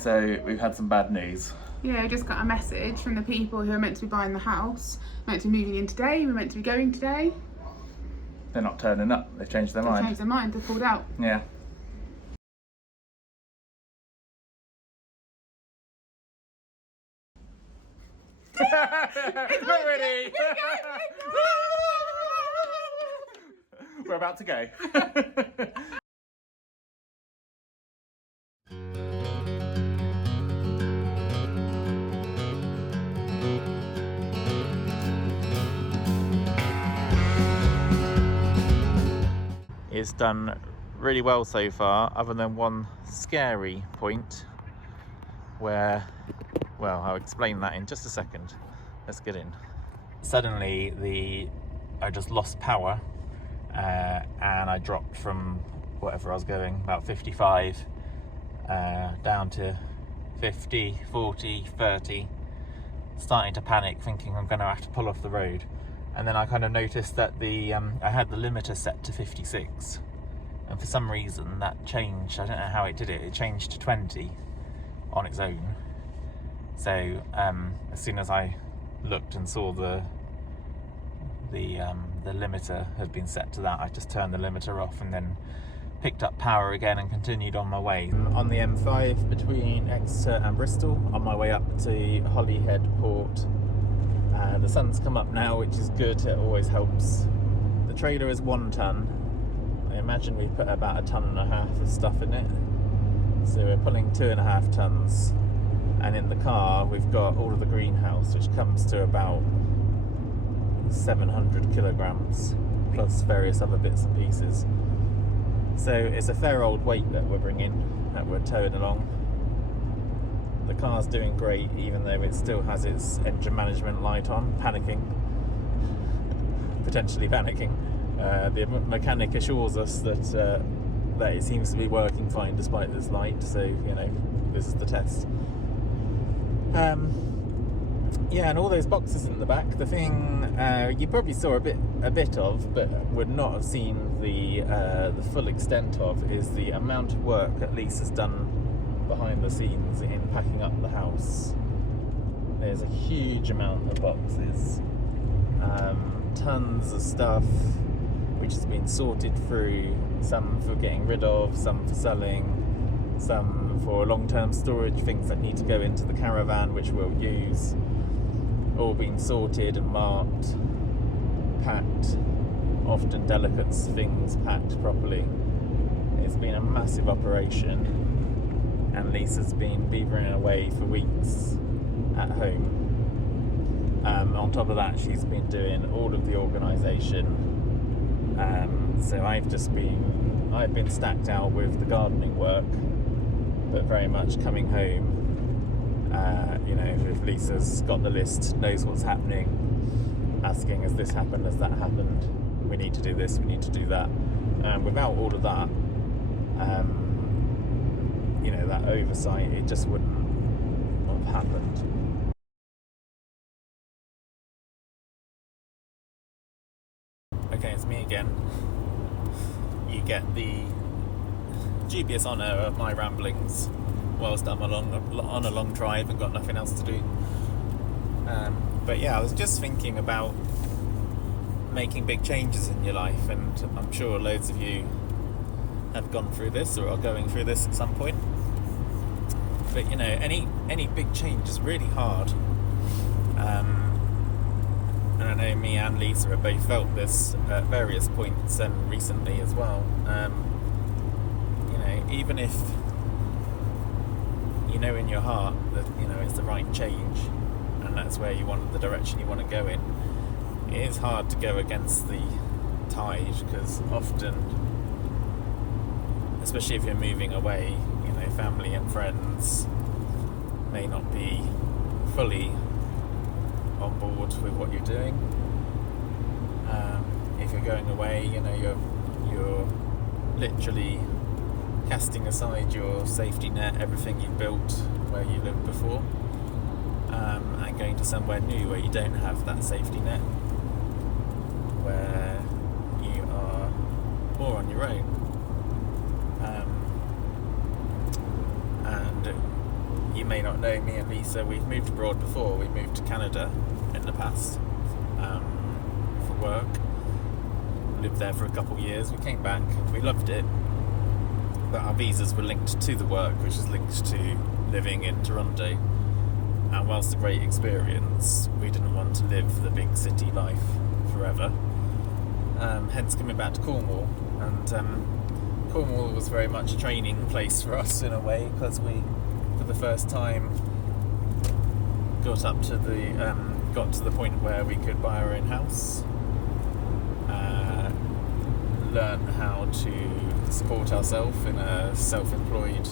So we've had some bad news. Yeah, I just got a message from the people who are meant to be buying the house, meant to be moving in today, we're meant to be going today. They're not turning up. They've changed their mind. They've changed their mind, they've pulled out. Yeah. Not ready. We're about to go. It's done really well so far, other than one scary point where, well, I'll explain that in just a second. Let's get in. Suddenly I just lost power and I dropped from whatever I was going, about 55 down to 50, 40, 30, starting to panic, thinking I'm going to have to pull off the road. And then I kind of noticed that I had the limiter set to 56, and for some reason that changed. I don't know how it did it. It changed to 20 on its own. So as soon as I looked and saw the limiter had been set to that, I just turned the limiter off and then picked up power again and continued on my way. On the M5 between Exeter and Bristol, on my way up to Holyhead Port. The sun's come up now, which is good. It always helps. The trailer is 1 ton. I imagine we put about 1.5 tons of stuff in it. So we're pulling 2.5 tons. And in the car, we've got all of the greenhouse, which comes to about 700 kilograms, plus various other bits and pieces. So it's a fair old weight that we're bringing, that we're towing along. The car's doing great, even though it still has its engine management light on, potentially panicking. The mechanic assures us that it seems to be working fine despite this light, so, you know, this is the test. Yeah, and all those boxes in the back, the thing you probably saw a bit of, but would not have seen the full extent of, is the amount of work that Lisa's done behind the scenes in packing up the house. There's a huge amount of boxes, tons of stuff which has been sorted through, some for getting rid of, some for selling, some for long-term storage, things that need to go into the caravan which we'll use, all been sorted and marked, packed, often delicate things packed properly. It's been a massive operation. And Lisa's been beavering away for weeks at home. On top of that, she's been doing all of the organisation. So I've been stacked out with the gardening work, but very much coming home. You know, if Lisa's got the list, knows what's happening, asking, has this happened, has that happened? We need to do this, we need to do that. Without all of that, you know, that oversight, it just wouldn't have happened. Okay, it's me again. You get the dubious honour of my ramblings whilst I'm on a long drive and got nothing else to do. But yeah, I was just thinking about making big changes in your life, and I'm sure loads of you have gone through this or are going through this at some point. But you know, any big change is really hard. And I know me and Lisa have both felt this at various points and recently as well. You know, even if you know in your heart that, you know, it's the right change and that's where you want, the direction you want to go in, it is hard to go against the tide, because often, especially if you're moving away, you know, family and friends may not be fully on board with what you're doing. If you're going away, you know, you're literally casting aside your safety net, everything you've built where you lived before, and going to somewhere new where you don't have that safety net, where you are more on your own. And may not know, me and Lisa, we've moved abroad before. We moved to Canada in the past for work. Lived there for a couple of years. We came back, we loved it, but our visas were linked to the work, which is linked to living in Toronto. And whilst a great experience, we didn't want to live the big city life forever. Hence coming back to Cornwall. And Cornwall was very much a training place for us in a way, because we, for the first time, got to the point where we could buy our own house, learn how to support ourselves in a self-employed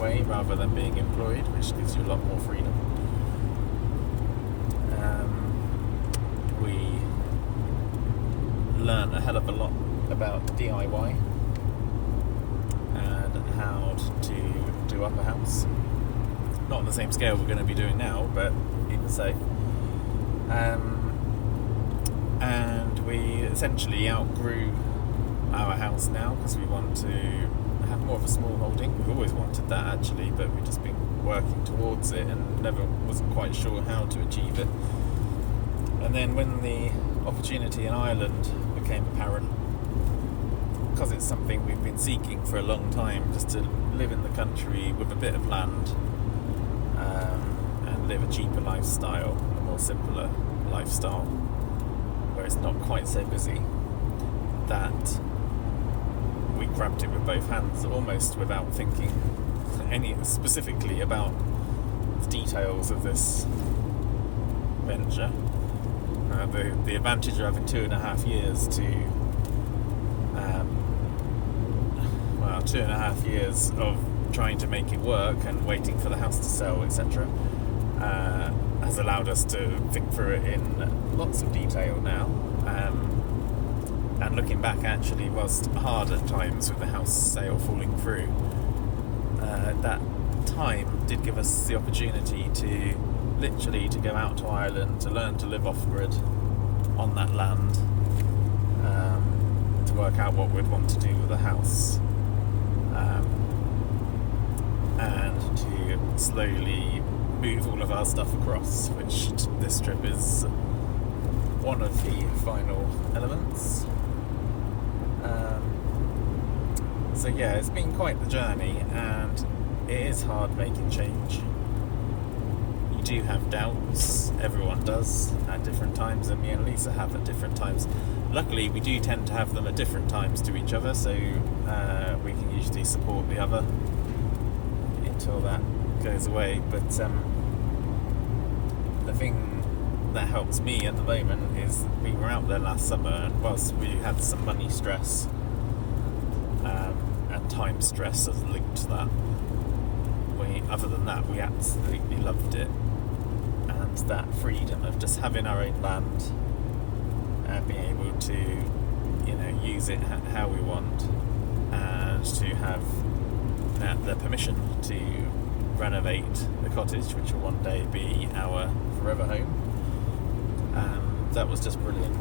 way rather than being employed, which gives you a lot more freedom. We learned a hell of a lot about DIY and how to do up a house. Not on the same scale we're going to be doing now, but even so. And we essentially outgrew our house now because we want to have more of a small holding. We've always wanted that actually, but we've just been working towards it and never wasn't quite sure how to achieve it. And then when the opportunity in Ireland became apparent, because it's something we've been seeking for a long time, just to live in the country with a bit of land and live a cheaper lifestyle, a more simpler lifestyle where it's not quite so busy, that we grabbed it with both hands almost without thinking any specifically about the details of this venture. The advantage of having 2.5 years to 2.5 years of trying to make it work and waiting for the house to sell, etc., has allowed us to think through it in lots of detail now. And looking back, actually, whilst hard at times with the house sale falling through, that time did give us the opportunity to literally to go out to Ireland, to learn to live off-grid on that land, to work out what we'd want to do with the house, and to slowly move all of our stuff across, which this trip is one of the final elements. So yeah, it's been quite the journey, and it is hard making change. You do have doubts, everyone does at different times, and me and Lisa have at different times. Luckily, we do tend to have them at different times to each other, so we can usually support the other until that goes away. But the thing that helps me at the moment is we were out there last summer, and whilst we had some money stress and time stress as linked to that, other than that, we absolutely loved it. And that freedom of just having our own land and being able to, use it how we want, and to have the permission to renovate the cottage, which will one day be our forever home. That was just brilliant.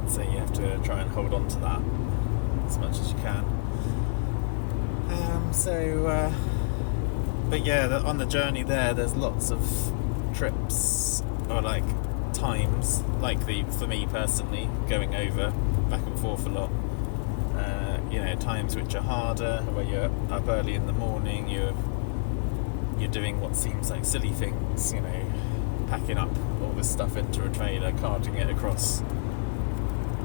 And so you have to try and hold on to that as much as you can. But yeah, on the journey there's lots of trips, or like times, for me personally, going over back and forth a lot. Times which are harder, where you're up early in the morning, you're doing what seems like silly things, packing up all this stuff into a trailer, carting it across,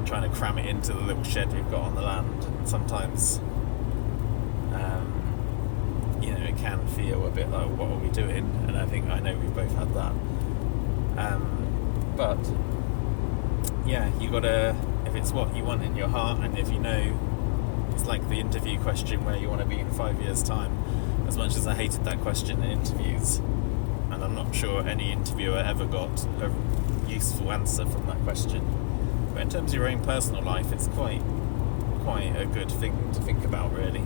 trying to cram it into the little shed we've got on the land. And sometimes it can feel a bit like, what are we doing? And I know we've both had that. But yeah, you gotta, if it's what you want in your heart, and if it's like the interview question, where you want to be in 5 years' time. As much as I hated that question in interviews, and I'm not sure any interviewer ever got a useful answer from that question, but in terms of your own personal life, it's quite a good thing to think about, really.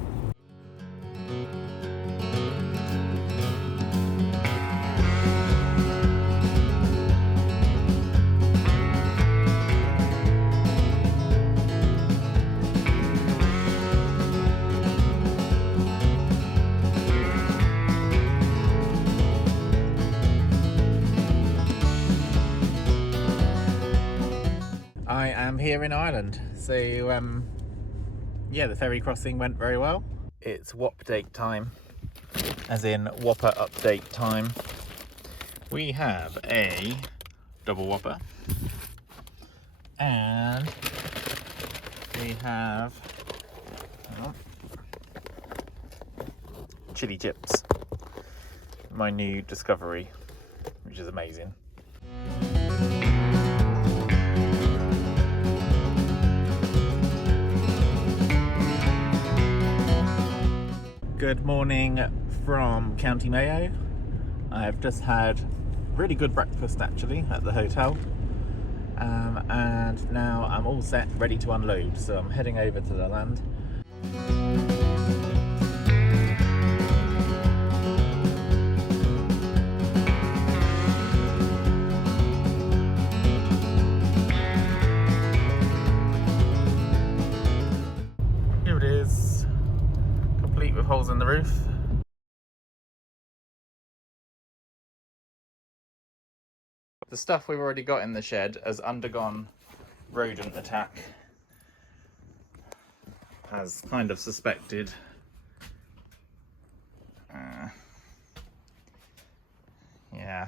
I am here in Ireland. So, yeah, the ferry crossing went very well. It's WOP date time, as in Whopper update time. We have a double Whopper, and we have chili chips, my new discovery, which is amazing. Good morning from County Mayo. I've just had really good breakfast actually at the hotel, and now I'm all set, ready to unload, so I'm heading over to the land. Here it is, complete with holes in the roof. The stuff we've already got in the shed has undergone rodent attack, as kind of suspected. Yeah,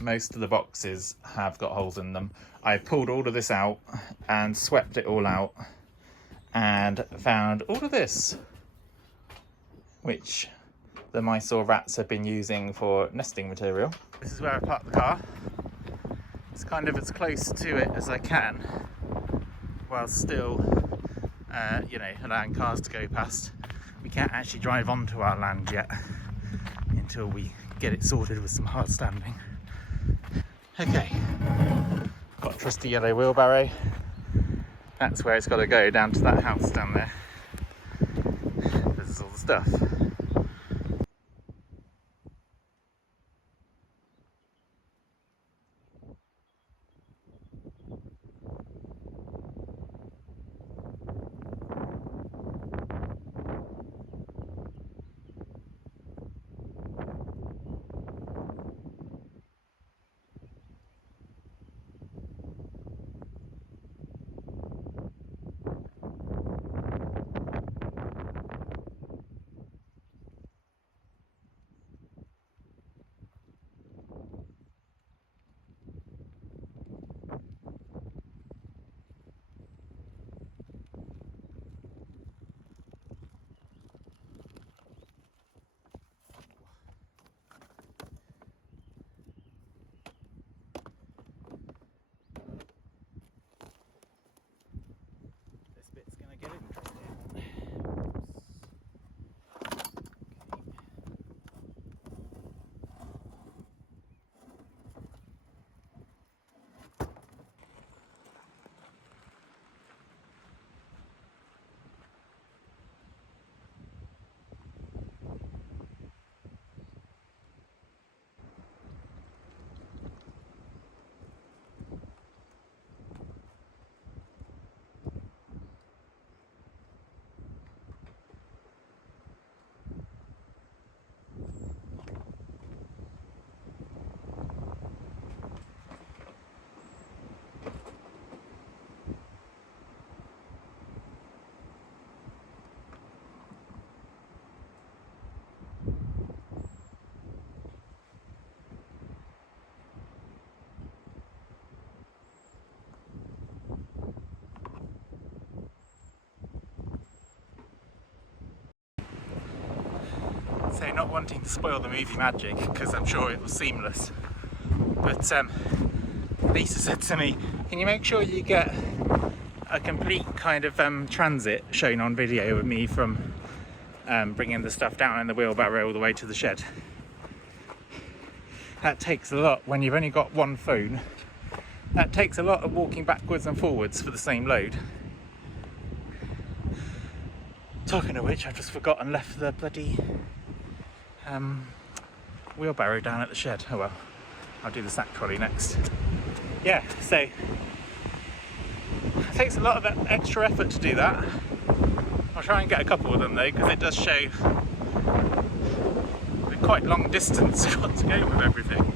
most of the boxes have got holes in them. I pulled all of this out and swept it all out and found all of this, which the mice or rats have been using for nesting material. This is where I parked the car. It's kind of as close to it as I can, while still, allowing cars to go past. We can't actually drive onto our land yet until we get it sorted with some hard standing. Okay, got a trusty yellow wheelbarrow. That's where it's got to go, down to that house down there. This is all the stuff. So, not wanting to spoil the movie magic, because I'm sure it was seamless, but Lisa said to me, can you make sure you get a complete kind of transit shown on video of me from bringing the stuff down in the wheelbarrow all the way to the shed? That takes a lot when you've only got one phone. That takes a lot of walking backwards and forwards for the same load. Talking of which, I've just forgotten, left the bloody wheelbarrow down at the shed. Oh well, I'll do the sack trolley next. Yeah, so it takes a lot of extra effort to do that. I'll try and get a couple of them though, because it does show the quite long distance you've got to go with everything.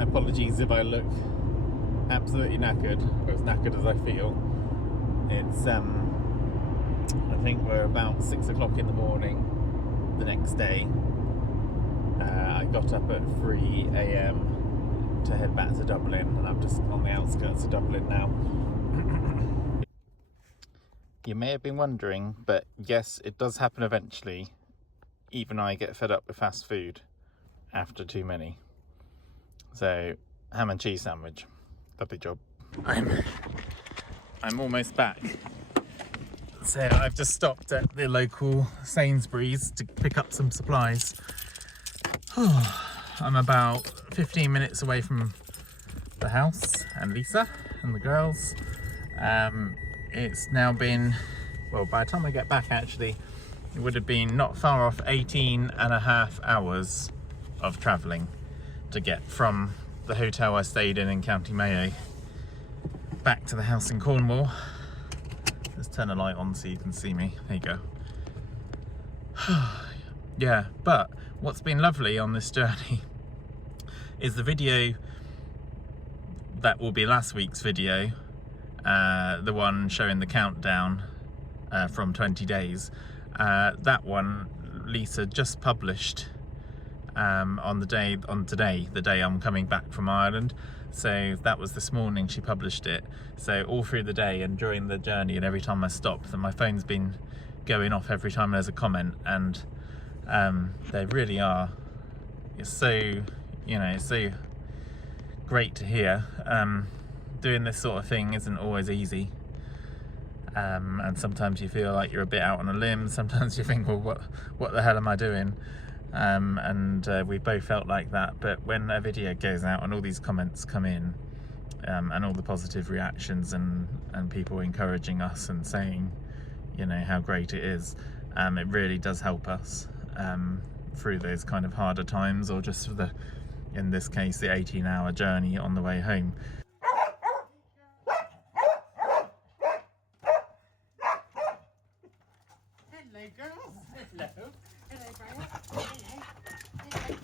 apologies if I look absolutely knackered, or as knackered as I feel. It's I think we're about 6 o'clock in the morning the next day. I got up at 3 a.m. to head back to Dublin, and I'm just on the outskirts of Dublin now. You may have been wondering, but yes, it does happen eventually. Even I get fed up with fast food after too many. So, ham and cheese sandwich. Lovely job. I'm almost back. So I've just stopped at the local Sainsbury's to pick up some supplies. I'm about 15 minutes away from the house and Lisa and the girls. It's now been, well, by the time I get back actually, it would have been not far off 18.5 hours of travelling to get from the hotel I stayed in County Mayo back to the house in Cornwall. Let's turn a light on so you can see me. There you go. Yeah, but what's been lovely on this journey is the video that will be last week's video, the one showing the countdown from 20 days. That one Lisa just published on today, the day I'm coming back from Ireland. So that was this morning she published it. So all through the day and during the journey, and every time I stopped, and my phone's been going off every time there's a comment, and they really are. It's so, you know, it's so great to hear. Doing this sort of thing isn't always easy, and sometimes you feel like you're a bit out on a limb. Sometimes you think, well, what the hell am I doing? And we both felt like that. But when a video goes out and all these comments come in, and all the positive reactions and people encouraging us and saying, you know, how great it is, it really does help us through those kind of harder times, or just for the, in this case, the 18-hour journey on the way home. Hello, girls. Hello. Hello, Brian. Hello. Hello.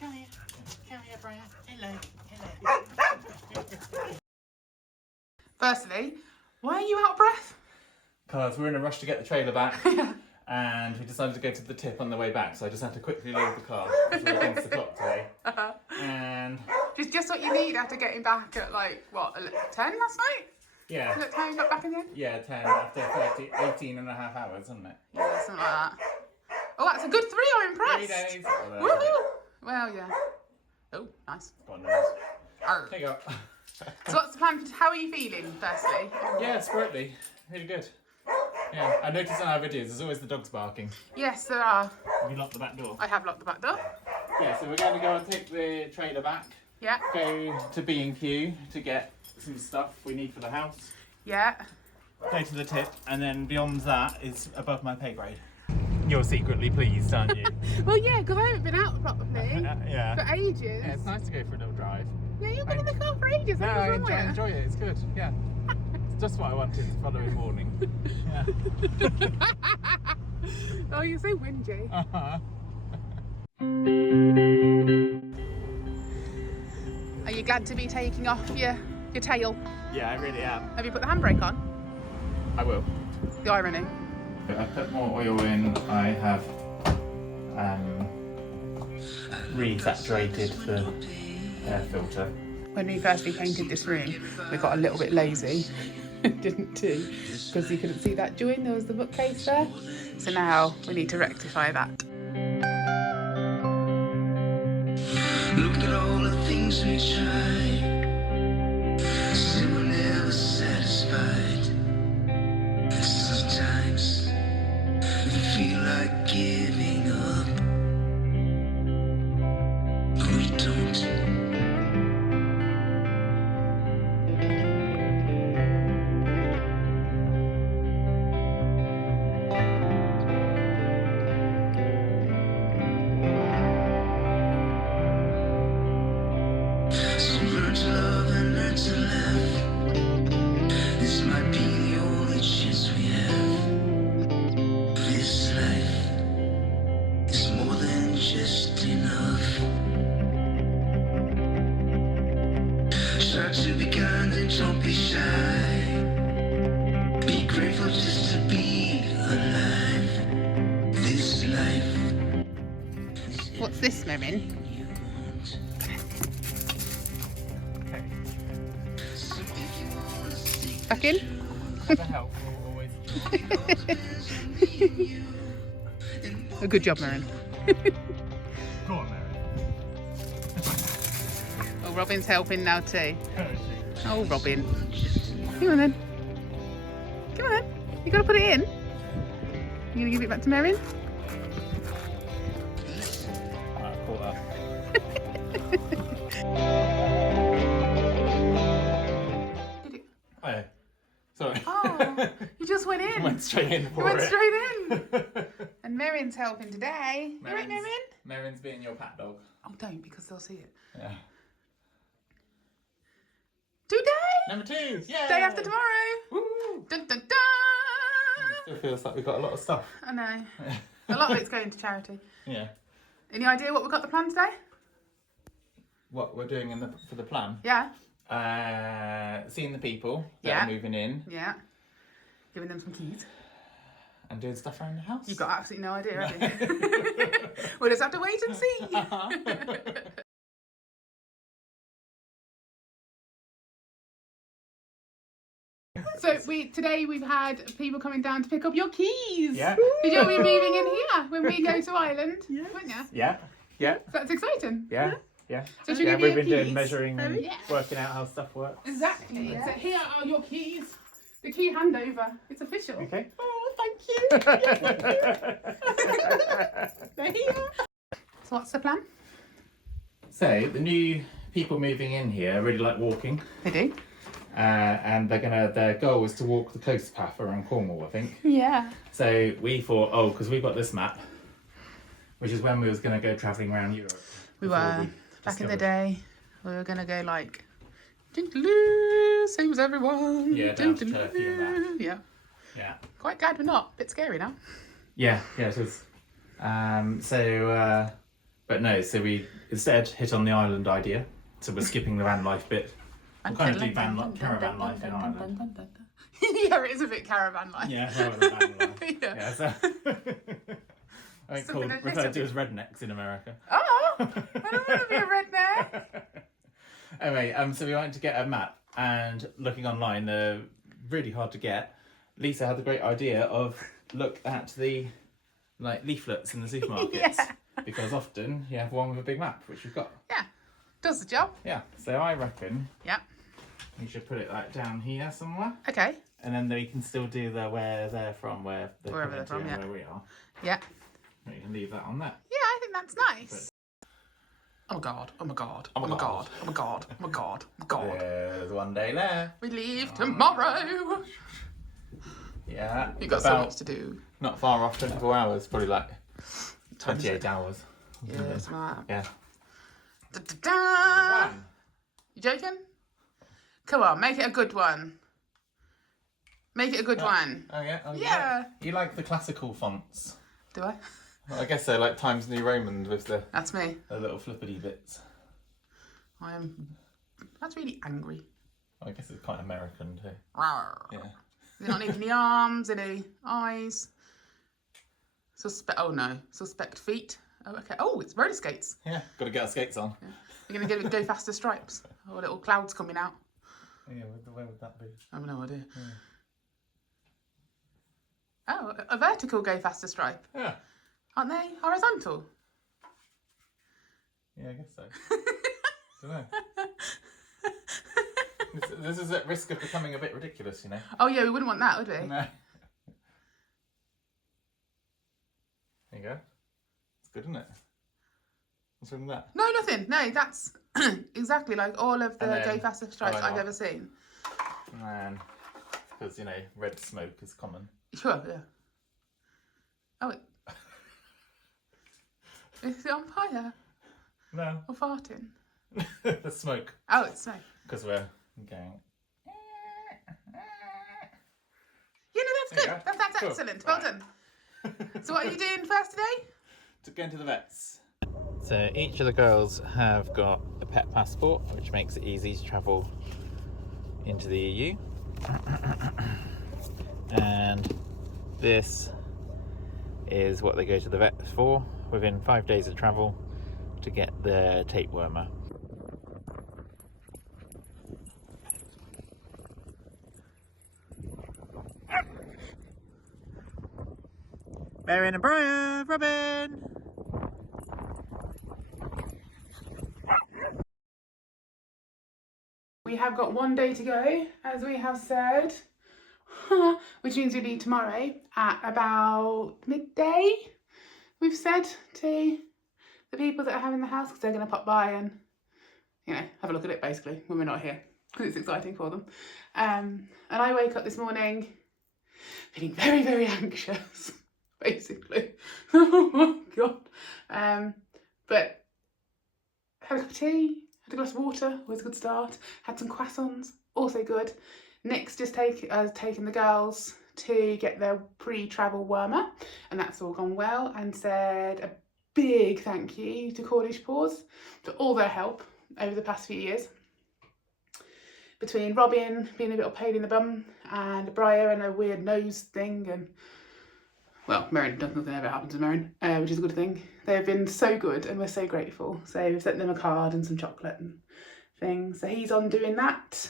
Come here. Come here, Brian. Hello. Hello. Firstly, why are you out of breath? Because we're in a rush to get the trailer back. And we decided to go to the tip on the way back, so I just had to quickly load the car because we're against the clock today. And Just what you need after getting back at like, what, 10 last night? yeah, Was it 10 you got back in the end? yeah, 10 after 18.5 hours, isn't it? Yeah, something like that. Oh, that's a good 3, I'm 3 impressed. days. Woohoo! Well, yeah. Oh, nice. God knows. Arr. There you go. So what's the plan? How are you feeling, firstly? Yeah, sprightly. Really good. Yeah, I noticed on our videos there's always the dogs barking. Yes, there are. Have you locked the back door? I have locked the back door. Yeah, so we're going to go and take the trailer back. Yeah. Go to B&Q to get some stuff we need for the house. Yeah. Go to the tip, and then beyond that is above my pay grade. You're secretly pleased, aren't you? Well, yeah, because I haven't been out properly Yeah. for ages. Yeah, it's nice to go for a little drive. Yeah, you've been in the car for ages. No, What's I wrong with you? enjoy it. It's good. Yeah. It's just what I wanted the following morning. Yeah. Oh, you're so whingy. Uh-huh. Are you glad to be taking off your tail? Yeah, I really am. Have you put the handbrake on? I will. The irony. I put more oil in. I have resaturated the air filter. When we firstly painted this room, we got a little bit lazy, didn't we? Because you couldn't see that join, there was the bookcase there. So now we need to rectify that. Look at all the things we tried, still we're never satisfied. Sometimes we feel like giving up, but we don't. So learn to What's this, Merrin? Back in? The help will always. A good job, Merrin. Go on, Mary. Oh, Robin's helping now too. Oh, Robin. Come on then. Come on then. You gotta put it in. You gonna give it back to Merrin? Alright, caught up. Did it? Oh, sorry. Oh, you just went in. Went straight in You for went it. straight in. And Merrin's helping today. You right, Merrin's- Merrin? Merrin's being your pat dog. Oh, don't, because they'll see it. Yeah. Today! Number 2. Yeah. Day after tomorrow. Woo! Dun dun It dun! still feels like we've got a lot of stuff. I know. A lot of it's going to charity. Yeah. Any idea what we've got the plan today? What we're doing for the plan? Yeah. Seeing the people that Yeah. are moving in Yeah. Giving them some keys. and doing stuff around the house. You've got absolutely no idea, have you? We'll just have to wait and see. So today we've had people coming down to pick up your keys. Yeah. Because you'll be moving in here when we go to Ireland, won't you? Yeah. Yeah. That's exciting. Yeah. Yeah. So should we Yeah, give we've you been your doing keys? measuring and Yeah. working out how stuff works. Exactly. So here are your keys. The key handover. It's official. Okay. Oh, thank you. They're here. So what's the plan? So the new people moving in here really like walking, They do. and their goal is to walk the coast path around Cornwall, I think. Yeah. So we thought, because we've got this map, which is when we was going to go travelling around Europe. We before were back in the discovered- day. We were gonna go like, doo-doo-doo, same as everyone. Yeah, down to Doo-doo-doo. Turkey and back. Yeah. Yeah. Quite glad we're not. Bit scary now. Yeah, it is. But no, so we instead hit on the island idea. So we're skipping the van life bit. We'll kind of do caravan life in Ireland. Yeah, it is a bit caravan like. Yeah, rather than van life. Yeah. Yeah, so I think Something a referred little to as rednecks in America. Oh, I don't want to be a redneck. Anyway, so we wanted to get a map, and looking online, they're really hard to get. Lisa had the great idea of look at the leaflets in the supermarkets. Yeah. Because often you have one with a big map, which we've got. Yeah, does the job. Yeah, so I reckon Yeah. you should put it down here somewhere, Okay. and then they can still do the where they're from, where they're Wherever coming they're from, to, yeah. and where we are. Yeah. We can leave that on there. Yeah, I think that's nice. Oh my god, oh my god, oh my god, oh my god, oh my god, oh my god. There's one day left. We leave tomorrow. Yeah. You got so much to do. Not far off, 24 hours, probably like 28 hours. Yeah, smart. Yeah. Da-da-da. One. You joking? Come on, make it a good one. Make it a good one. Oh yeah. Oh, Yeah. You like the classical fonts? Do I? Well, I guess they're like Times New Roman with the That's me. little flippity bits. That's really angry. I guess it's quite American too. Rawr. Yeah. Does it not need any arms, any eyes? Suspect feet. Oh, okay. Oh, it's roller skates. Yeah. Got to get our skates on. You're going to go faster stripes. Or little clouds coming out. Yeah. Where would that be? I have no idea. Oh, a vertical go faster stripe. Yeah. Aren't they horizontal? Yeah, I guess so. Don't know. This is at risk of becoming a bit ridiculous, you know. Oh yeah, we wouldn't want that, would we? No. There you go. It's good, isn't it? What's wrong with that? No, nothing. No, that's exactly like all of the And then go faster stripes line I've up. ever seen. Man, because red smoke is common. Sure, yeah. Oh, is it on fire No, or farting? the smoke. Oh, it's smoke. Because we're going. Yeah, no, that's There you good. go. That's Cool. excellent. Well Right. done. So what are you doing first today? To go into the vets. So each of the girls have got a pet passport, which makes it easy to travel into the EU. And this is what they go to the vets for. Within 5 days of travel, to get the tapewormer. Marion and Brian, Robin! We have got one day to go, as we have said, which means we leave tomorrow at about midday. We've said to the people that are having the house, because they're going to pop by and, you know, have a look at it basically when we're not here, because it's exciting for them. And I wake up this morning feeling very, very anxious, basically. Oh my God. But had a cup of tea, had a glass of water, was a good start. Had some croissants, also good. Nick's just taken the girls to get their pre-travel warmer, and that's all gone well, and said a big thank you to Cornish Paws for all their help over the past few years. Between Robin being a little pain in the bum and Briar and a weird nose thing, and well, Merrin, nothing ever happened to Merrin, which is a good thing. They've been so good and we're so grateful. So we've sent them a card and some chocolate and things. So he's on doing that.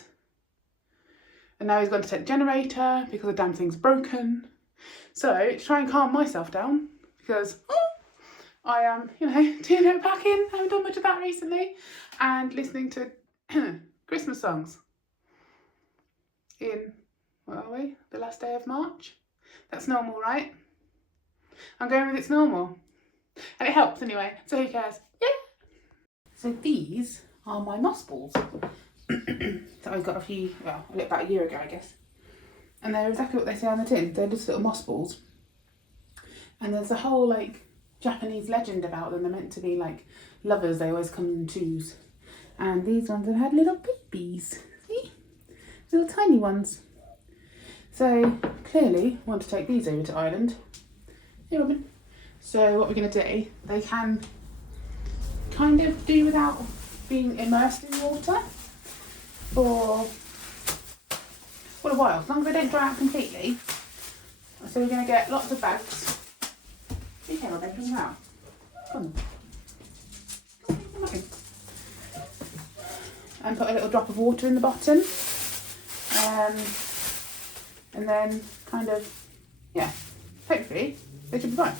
And now he's gone to take the generator because the damn thing's broken. So to try and calm myself down, because I am, you know, doing it packing. I haven't done much of that recently. And listening to Christmas songs in, where are we? The last day of March. That's normal, right? I'm going with it's normal. And it helps anyway, so who cares? Yeah! So these are my moss balls. That I got about a year ago, I guess. And they're exactly what they say on the tin. They're just little moss balls. And there's a whole like Japanese legend about them. They're meant to be like lovers. They always come in twos. And these ones have had little babies. See? Little tiny ones. So clearly want to take these over to Ireland. Hey Robin. So what we're going to do, they can kind of do without being immersed in water for a while, as long as they don't dry out completely. So we're going to get lots of bags. Okay, Robin, bring them out. Come on. Come on. And put a little drop of water in the bottom. And then kind of, yeah, hopefully they should be fine.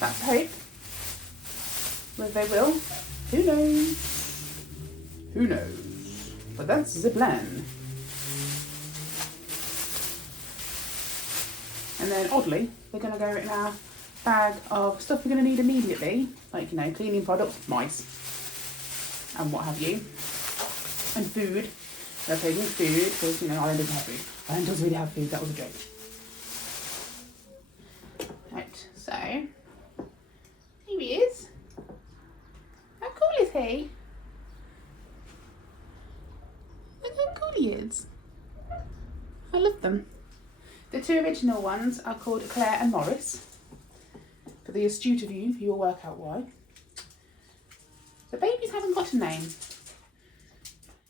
That's the hope. Whether they will, who knows? Who knows? But that's the plan. And then oddly, they're going to go in our bag of stuff we're going to need immediately, like, you know, cleaning products, mice, and what have you, and food. They're taking food because, you know, Ireland doesn't have food. Ireland doesn't really have food. That was a joke. Right, so here he is. How cool is he? Look how cool he is. I love them. The two original ones are called Claire and Morris. For the astute of you, you'll work out why. The babies haven't got a name.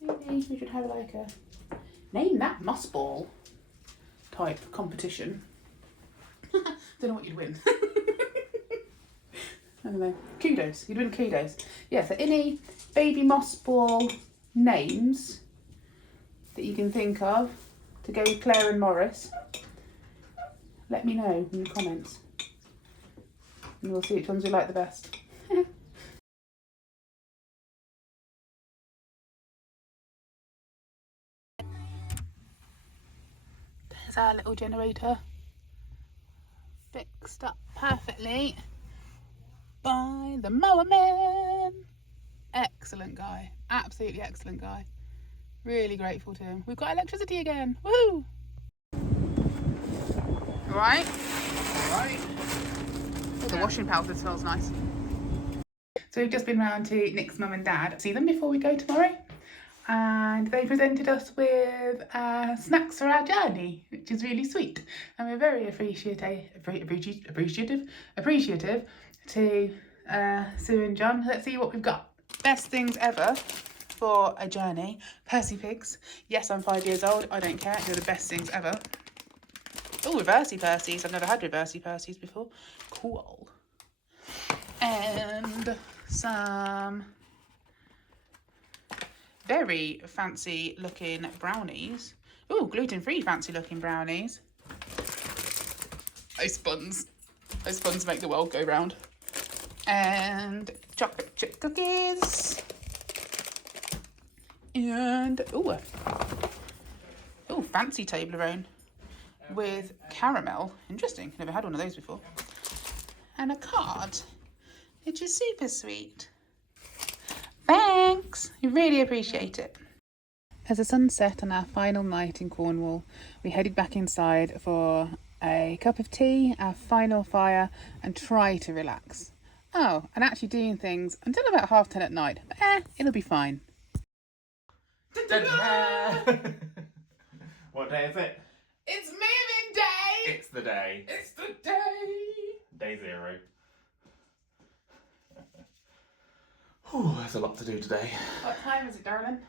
Maybe we should have like a name that moss ball type competition. Don't know what you'd win. I don't know. Kudos. You'd win kudos. Yeah, so any baby moss ball names that you can think of to go with Claire and Morris, let me know in the comments. And we'll see which ones we like the best. There's our little generator. Fixed up perfectly by the mower man. Excellent guy. Absolutely excellent guy. Really grateful to him. We've got electricity again. Woo! Right. Right. The washing powder smells nice. So we've just been round to Nick's mum and dad. See them before we go tomorrow. And they presented us with snacks for our journey, which is really sweet. And we're very appreciative to Sue and John. Let's see what we've got. Best things ever for a journey. Percy pigs. Yes, I'm 5 years old. I don't care. They're the best things ever. Oh, reversey Percy's. I've never had reversey Percy's before. Cool. And some very fancy looking brownies. Oh, gluten-free fancy looking brownies. Those buns make the world go round. And chocolate chip cookies. And oh, fancy Toblerone with caramel. Interesting, never had one of those before. And a card, which is super sweet. Thanks, we really appreciate it. As the sun set on our final night in Cornwall, we headed back inside for a cup of tea, our final fire, and try to relax. Oh, and actually doing things until about 10:30 at night, but it'll be fine. What day is it? It's moving day! It's the day. It's the day! Day 0. Whew, there's a lot to do today. What time is it, darling?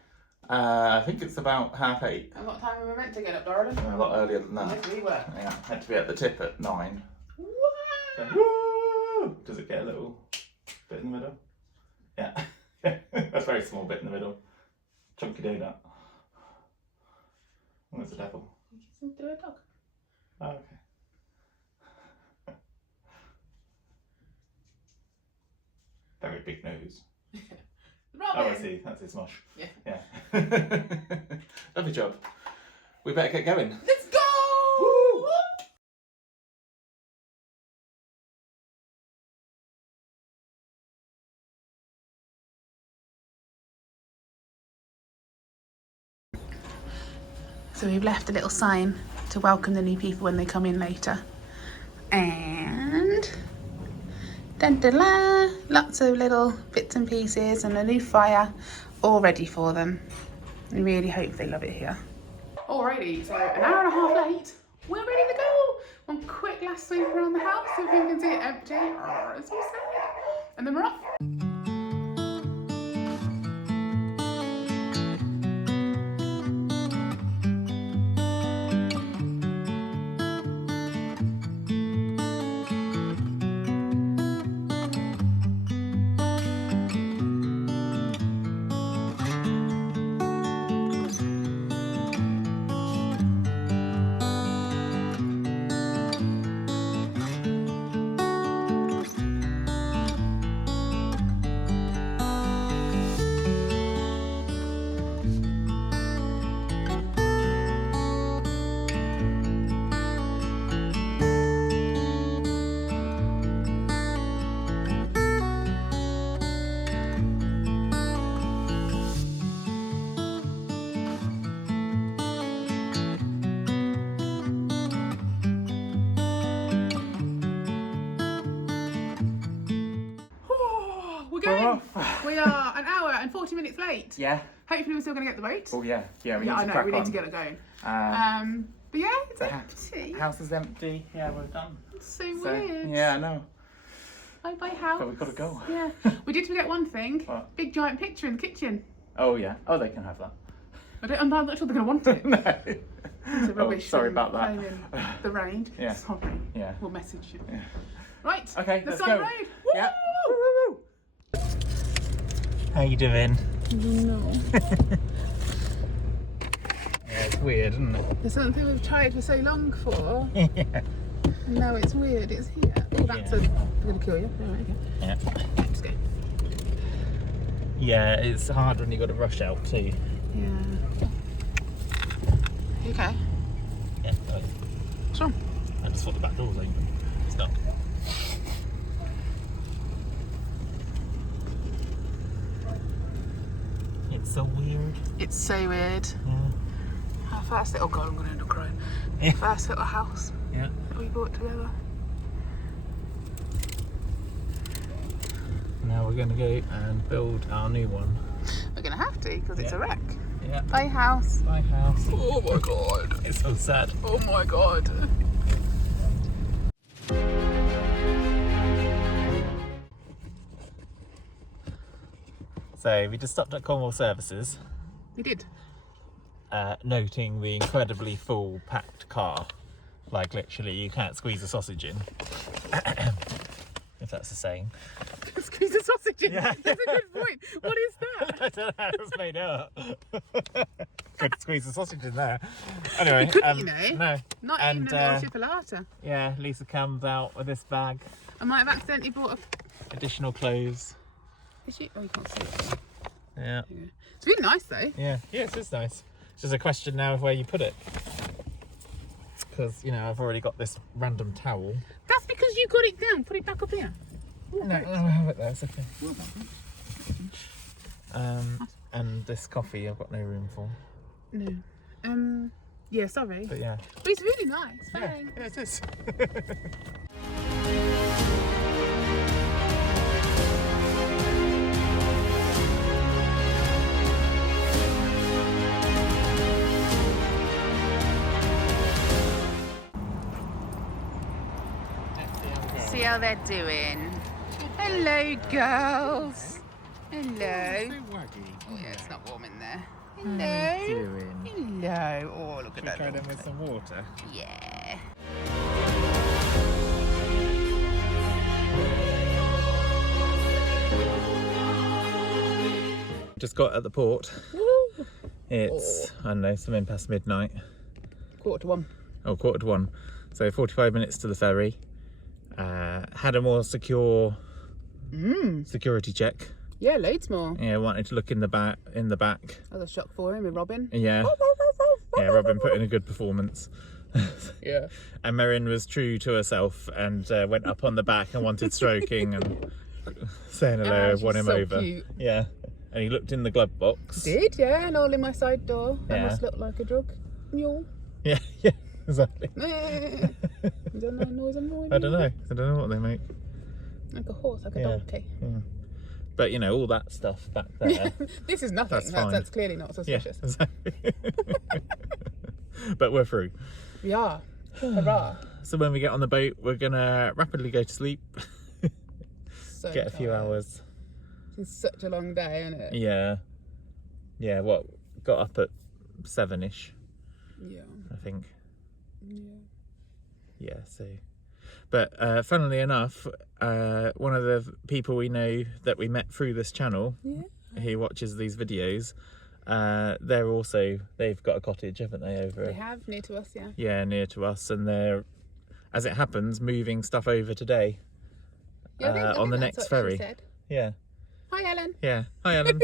I think it's about 8:30. And what time were we meant to get up, darling? A lot earlier than that. Yes, we were. Yeah, had to be at the tip at 9. Wow! Woo! Does it get a little bit in the middle? Yeah. That's a very small bit in the middle. Chunky donut. Oh, it's a devil. You can do a dog. Oh, okay. Very big nose. Robin! Oh, I see. That's his mush. Yeah. Yeah. Lovely job. We better get going. Let's go! Woo! So we've left a little sign to welcome the new people when they come in later. And dun-dun-la, lots of little bits and pieces and a new fire all ready for them. We really hope they love it here. Alrighty, so an hour and a half late, we're ready to go. One quick last sweep around the house so we can see it empty, as we said, and then we're off. We're going. off. We are an hour and 40 minutes late. Yeah. Hopefully we're still going to get the boat. Oh yeah. Yeah. We Yeah, need I to know. crack We need on. to get it going. But yeah, it's The empty. house is empty. Yeah, we're done. It's so weird. Yeah, I know. Bye bye house. But we've got to go. Yeah. We did forget one thing. What? Big giant picture in the kitchen. Oh yeah. Oh, they can have that. I'm not sure they're going to want it. No. It's a rubbish. Sorry about that. In the rain. Yeah. Sorry. Yeah. We'll message you. Yeah. Right. Okay, Let's let's go. go. On the road. Yeah. Woo! How you doing? I don't know. Yeah, it's weird, isn't it? There's something we've tried for so long for. Yeah. And now it's weird. It's here. Oh, that's Yeah. going to kill you. All right, okay. Yeah. Let's go. Yeah, it's hard when you got to rush out too. Yeah. You okay? Yeah. What's wrong? I just thought the back door was open. It's not. It's so weird. It's so weird. Yeah. Our first little, oh god, I'm going to end up crying. Yeah. First little house Yeah. that we bought together. Now we're going to go and build our new one. We're going to have to because it's Yeah. a wreck. Yeah. Bye house. My house. Oh my god. It's so sad. Oh my god. So we just stopped at Cornwall Services, We did. noting the incredibly full packed car. Like literally you can't squeeze a sausage in. if that's the same. Squeeze the sausage in. Yeah. That's a good point. What is that? I don't know, it's made up. Could squeeze the sausage in there. Anyway, You couldn't, you know. no. Not And, even a chipolata. Yeah, Lisa comes out with this bag, I might have accidentally bought a... additional clothes. Is she? Oh, you can't see it. Yeah. Yeah. It's really nice though. Yeah, yes, it's nice. It's just a question now of where you put it. Because, you know, I've already got this random towel. That's because you got it down. Put it back up here. No, I'll have it there, it's okay. And this coffee I've got no room for. No. Yeah, sorry. But yeah. But it's really nice. Yeah, Thanks. yeah, it is. See how they're doing. Hello, girls. Hello. Oh yeah, it's not warm in there. Hello. Hello. Oh, look at that. Try them with some water. Yeah. Just got at the port. Woo. It's, I don't know, something past midnight. 1:45. Oh, 1:45. So 45 minutes to the ferry. Had a more secure security check. Yeah, loads more. Yeah, wanted to look in the back. That was a shock for him with Robin. Yeah. Yeah, Robin put in a good performance. Yeah. And Merrin was true to herself and went up on the back and wanted stroking and saying hello, she's won him so over. cute. Yeah. And he looked in the glove box. Did, yeah, and all in my side door. That Yeah. must look like a drug mule. Yeah, yeah, exactly. You don't know what noise I'm doing? I don't know what they make. Like a horse, like a Yeah. donkey. Yeah. But you know, all that stuff back there. This is nothing. That's fine. That's clearly not Yeah, suspicious. exactly. But we're through. We are. Hurrah. So when we get on the boat, we're gonna rapidly go to sleep. So Get a few tired. hours. It's such a long day, isn't it? Yeah. Yeah, what? Got up at 7ish, Yeah. I think. Yeah. Yeah, so. But funnily enough, one of the people we know that we met through this channel, who watches these videos, they've got a cottage, haven't they, over? They have, near to us, yeah. Yeah, near to us, and they're, as it happens, moving stuff over today. Yeah, I think On the that's next what she ferry. said. Yeah. Hi, Ellen. Yeah. Hi, Ellen.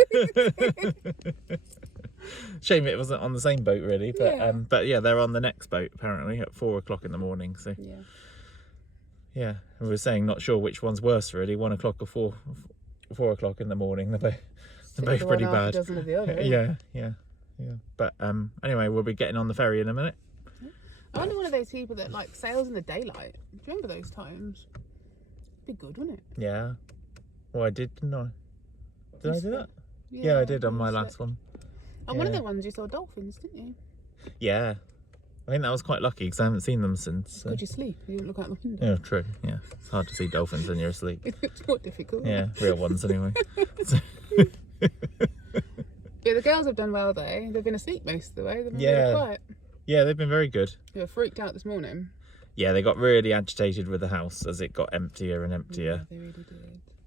Shame it wasn't on the same boat, really. But yeah, they're on the next boat apparently at 4 o'clock in the morning. So Yeah. yeah, and we were saying not sure which one's worse, really. 1 o'clock or 4 o'clock in the morning. They're both pretty bad. Dozen of the other, Yeah. But anyway, we'll be getting on the ferry in a minute. I wonder one of those people that like sails in the daylight. Do you remember those times? It'd be good, wouldn't it? Yeah. Well, I did, didn't I? Did I do that? Yeah, Yeah, I did on my you last one. And one of Yeah. the ones you saw dolphins, didn't you? Yeah. I think that was quite lucky because I haven't seen them since. So. Could you sleep? You didn't look out the window. Yeah, true. Yeah, it's hard to see dolphins when you're asleep. It's more difficult. Yeah, real ones anyway. So- Yeah, the girls have done well though. They've been asleep most of the way. They've been Yeah. really quiet. yeah, they've been very good. They were freaked out this morning. Yeah, they got really agitated with the house as it got emptier and emptier. They really did.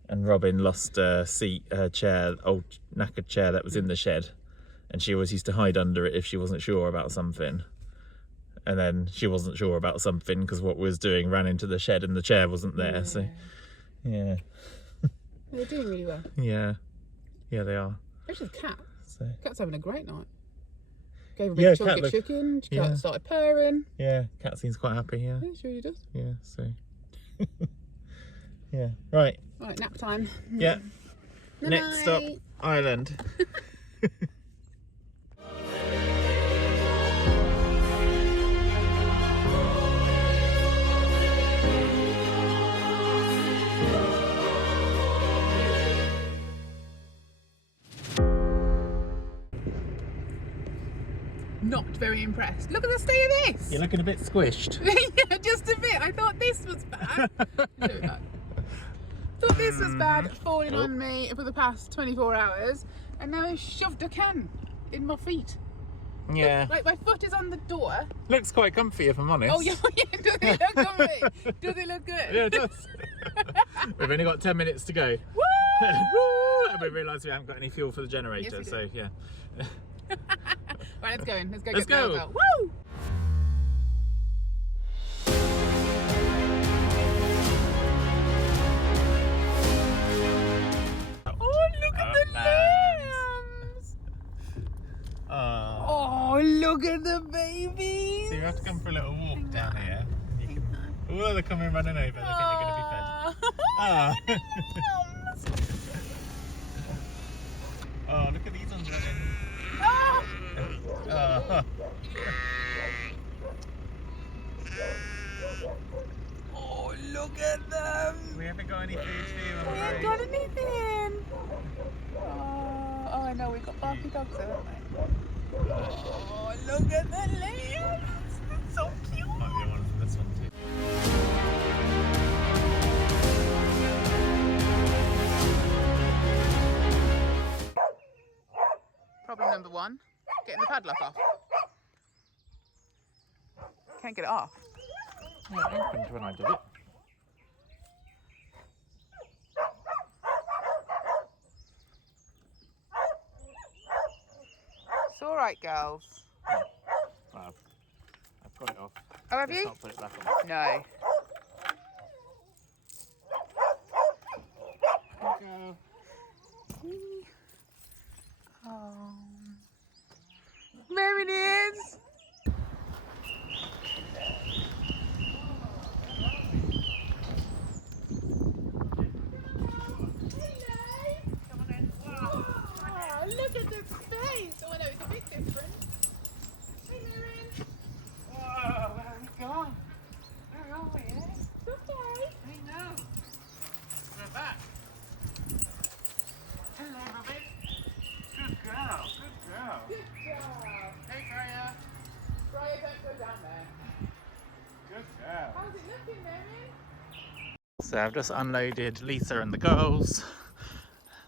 And Robin lost her seat, her chair, old knackered chair that was in the shed. And she always used to hide under it if she wasn't sure about something. And then she wasn't sure about something because what we was doing ran into the shed and the chair wasn't there. So, yeah. They're doing really well. Yeah. Yeah, they are. Especially the cat. So, Cat's having a great night. Gave her a Yeah, big cat chunk of look- chicken. Cat yeah. started purring. yeah, Cat seems quite happy, yeah. Yeah, she really does. Yeah, so. Yeah, right. Right, nap time. Yeah. Next stop, Night. Ireland. Not very impressed. Look at the state of this. You're looking a bit squished. Yeah, just a bit. I thought this was bad. Thought this was bad falling on me for the past 24 hours, and now it's shoved a can in my feet. Yeah. Like my foot is on the door. Looks quite comfy if I'm honest. Oh yeah, does it look comfy? Does it look good? Yeah, it does. We've only got 10 minutes to go. Woo! Woo! And we realised we haven't got any fuel for the generator, Yes, we so yeah. Right, let's go in. Let's go Let's get the go. bells out. Woo! Oh, look at the lambs! Oh, look at the babies! So you have to come for a little walk down here. You can... Oh, they're coming running over. They think they're going to be fed. Ah. Oh, look at these ones running. Oh! Oh. Oh, look at them! We haven't got any food for you, I'm We afraid. ain't got anything! Oh, I know, we've got barky dogs there, haven't we? Oh, look at the lambs! It's so cute! Might be one from this one too. Problem number one, getting the padlock off. Can't get it off. Yeah, it opened when I did it. It's alright, girls. Well, I've got it off. Oh, have Let's you? not put it back on. No. Oh. There it is! Oh, look at the space! Oh, I know, it's a big difference. Hey, Mirren. Whoa, where are we going? Where are we, eh? It's okay. I know. We're back. Hello, Robin. Good girl. Good girl. Good job. Hey, Freya. Brian, don't go down there. Good girl. How's it looking, Mirren? So I've just unloaded Lisa and the girls,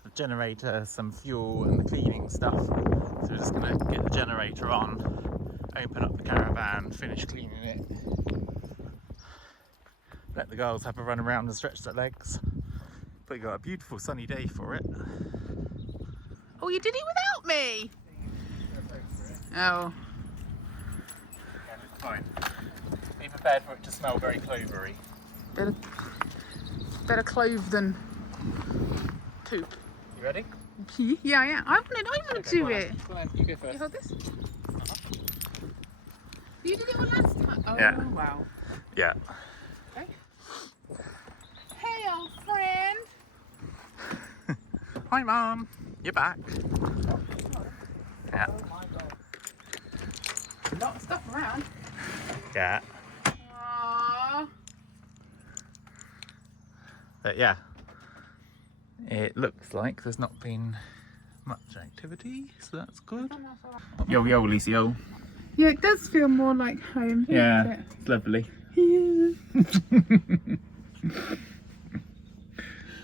the generator, some fuel and the cleaning stuff. So we're just going to get the generator on, open up the caravan, finish cleaning it, let the girls have a run around and stretch their legs. But we got a beautiful sunny day for it. Oh, you did it without me? Oh. Yeah, it's fine. Be prepared for it to smell very clovery. Better clove than poop. You ready? Yeah, yeah. I want to do it. Go on, you go first. You hold this? You did it all last time. Oh, Yeah. wow. Yeah. Okay. Hey, old friend. Hi, Mum. You're back. Yeah. A lot of stuff around. Yeah. Aww. But yeah, it looks like there's not been much activity, so that's good. Yo, yo, Lisa, yo. Yeah, it does feel more like home. Yeah, it's lovely. Yeah.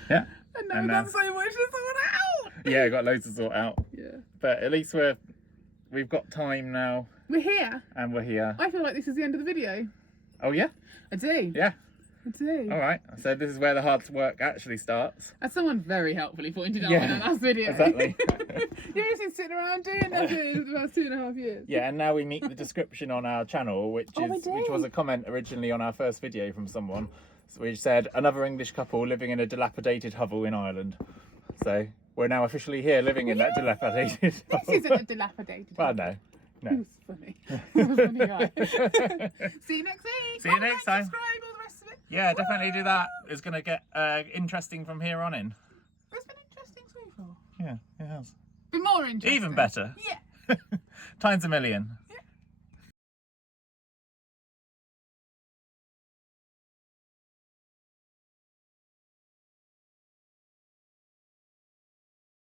Yeah. And now And we've now- got so much to sort out. Yeah, got loads to sort out. Yeah. But at least we've got time now, We're here. and we're here. I feel like this is the end of the video. Oh yeah? I do. Yeah. I do. Alright. So this is where the hard work actually starts. As someone very helpfully pointed out Yeah, in our last video. exactly. You've just been sitting around doing nothing for the past 2.5 years. Yeah, and now we meet the description on our channel, which Oh, we which do. was a comment originally on our first video from someone, which said another English couple living in a dilapidated hovel in Ireland. So we're now officially here living in that dilapidated This hovel. isn't a dilapidated. Well, no. He was funny. He was a funny guy. See you next week. See you next time. Subscribe, all the rest of it. Yeah, definitely do that. It's going to get interesting from here on in. It's been interesting so far. Yeah, it has. Been more interesting. Even better. Yeah. Times a million.